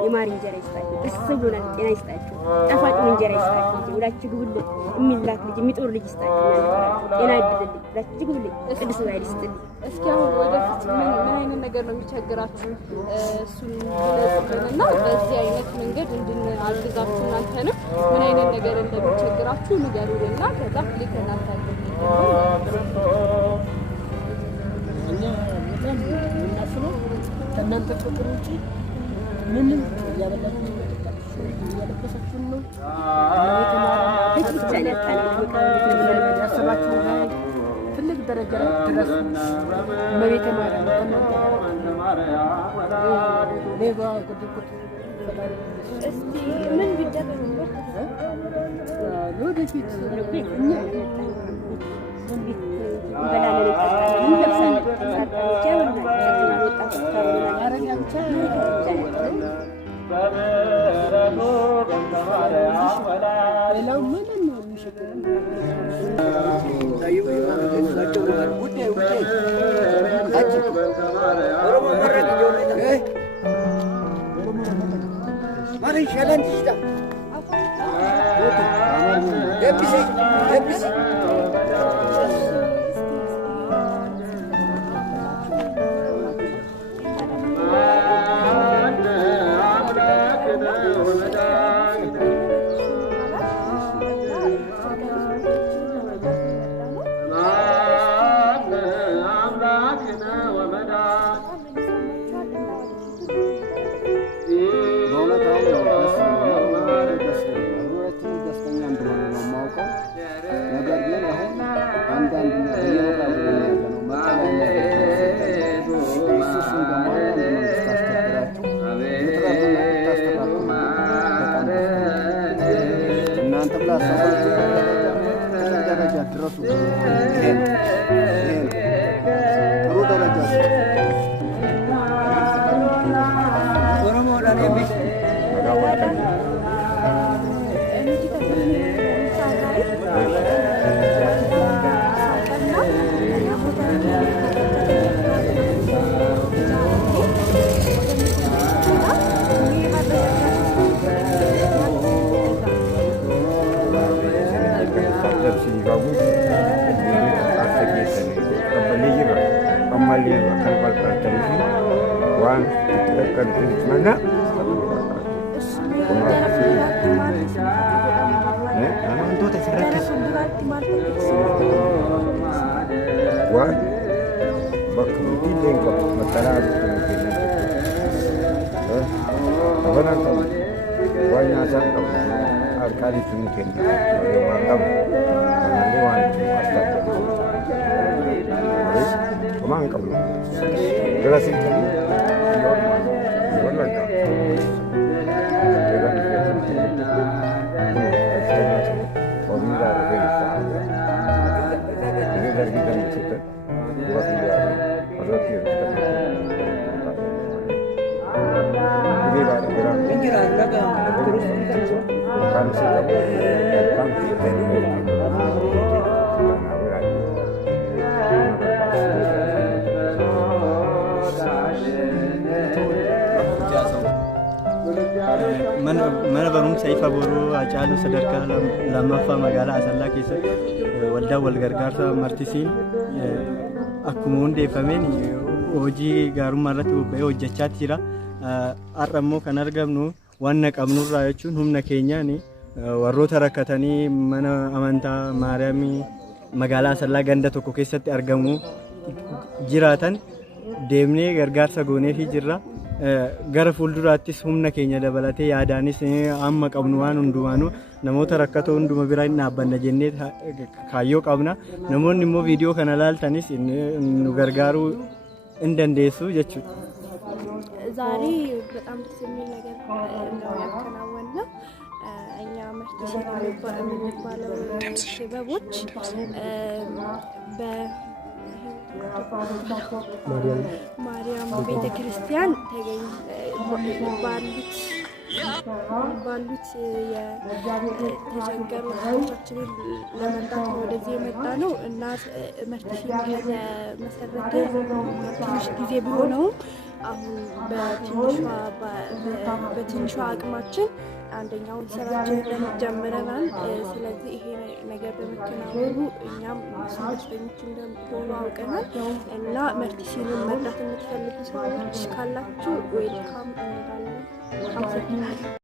የማር እንጀራ ይስጣችሁ ደስ ብሎናል ጤና ይስጣችሁ ጣፋጭ እንጀራ ይስጣችሁ ሁላችሁ ግብል የሚላክ ልጅ የሚጦር ልጅ ይስጣችሁ ጤና ይድልልኝ ሁላችሁ ግብል ቅዱስ ባይል ይስጥልኝ እስኪ አሁን ወደፊት ምን አይነት ነገር ነው የሚቸግራችሁ እሱን ስለጽፈንና በዚህ አይነት መንገድ እንድናግዛችሁ እናንተንም ምን አይነት ነገር እንደሚቸግራችሁ ንገሩንና ከዛ ልከናል እኛ በጣም እናስበው ከእናንተ ፍቅር ውጪ ምንም ያበላችሁ ያለበሰ ያሰባችሁ ትልቅ ደረጃ ድረስ መቤት ማርያም ሌባ ቁጥቁጥ እስቲ ምን ቢደረግ ወደፊት ሌላው ምንም ነው የሚሸጥልን mana barumsa ifa boroo Hacaaluu sadarkaa lammaffaa magaalaa Asallaa keessatti waldaa walgargaarsa martisiin akkuma hundeeffameen hojii gaarummaa irratti bobba'ee hojjechaa jira. Har'a immoo kan argamnu waan qabnurraa jechuun humna keenyaan warroota rakkatanii mana amantaa Maariyaamii magaalaa Asallaa ganda tokko keessatti argamu jiraatan deemnee gargaarsa gooneefii jirra. Gara fuulduraattis humna keenya dabalatee yaadaanis amma qabnu waan hundumaanuu namoota rakkatoo hunduma biraa hin dhaabbanna jennee kaayyoo qabna. Namoonni immoo viidiyoo kana ilaaltanis nu gargaaruu hin dandeessu jechuudha. ዛሬ በጣም ደስ የሚል ነገር ነው ያከናወነው። እኛ መርቲሲን የምንባለው ክበቦች ማርያም ቤተ ክርስቲያን ባሉት የተቸገሩ ሰዎችን ለመርዳት ወደዚህ የመጣ ነው እና መርቲሲን ከተመሰረተ ትንሽ ጊዜ ቢሆነውም አሁን በትንሿ አቅማችን አንደኛውን ስራችንን ጀምረናል። ስለዚህ ይሄ ነገር በመከናወኑ እኛም ደስተኞች እንደሆኑ አውቀናል እና መርቲሲንን መርዳት የምትፈልጉ ሰዎች ካላችሁ ዌልካም እንላለን።